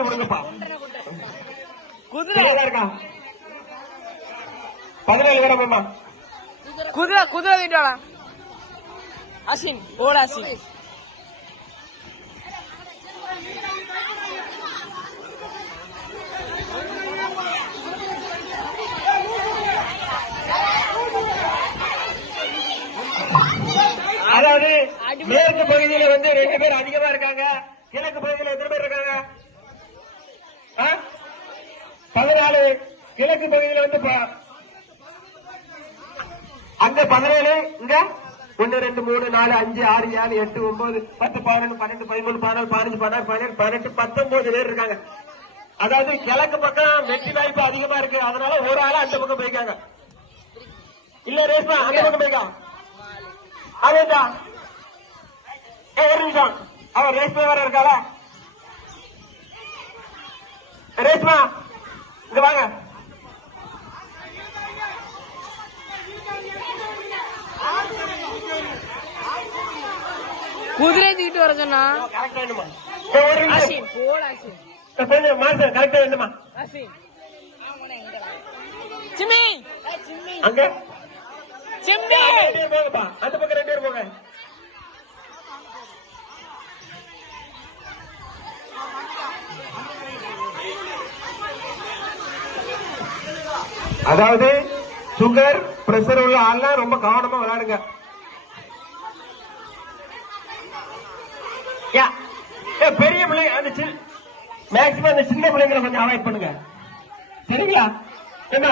கொஞ்சம் விடுங்கப்பா. குதிரை இருக்கா 17 கிராமம்மா. குதிரை குதிரை கிட்டாளா அசின் ஓட அசின். அதாவது மேற்கு பகுதியில வந்து 2 பேர் அதிகமா இருக்காங்க. கிழக்கு பகுதியில எத்தனை பேர் இருக்காங்க? 14. கிழக்கு பகுதியில வந்து அங்க 17, இங்க 1 2 3 4 5 6 7 8 9 10 11 12 13 14 15 16 17 18 19 பேர் இருக்காங்க. அதாவது கிழக்கு பக்கம் வெற்றி வாய்ப்பு அதிகமா இருக்கு. அதனால ஒரு ஆள் அந்த பக்கம் போய்க்காங்க. இல்ல ரேஸ்மா அந்த பக்கம் போய்க்கா. அதேதா ஒரு நிமிஷம். அவன் ரேஸ்மா வேற இருக்காளா? ரேஸ்மா இங்க வாங்க. குதிரை தூக்கிட்டு வர சொன்னா கரெக்டா வேணுமா? மாசம் கரெக்டா வேணுமா? சிம்மி அங்க சிம்மி போங்கப்பா. அந்த பக்கம் 2 பேர் போங்க. அதாவது சுகர் பிரஷர் உள்ள ஆள்லாம் ரொம்ப கவனமா விளையாடுங்க. பெரிய பிள்ளைங்க அந்த மேக்சிமம் அந்த சின்ன பிள்ளைங்களை கொஞ்சம் அவாய்ட் பண்ணுங்க. சரிங்களா? என்ன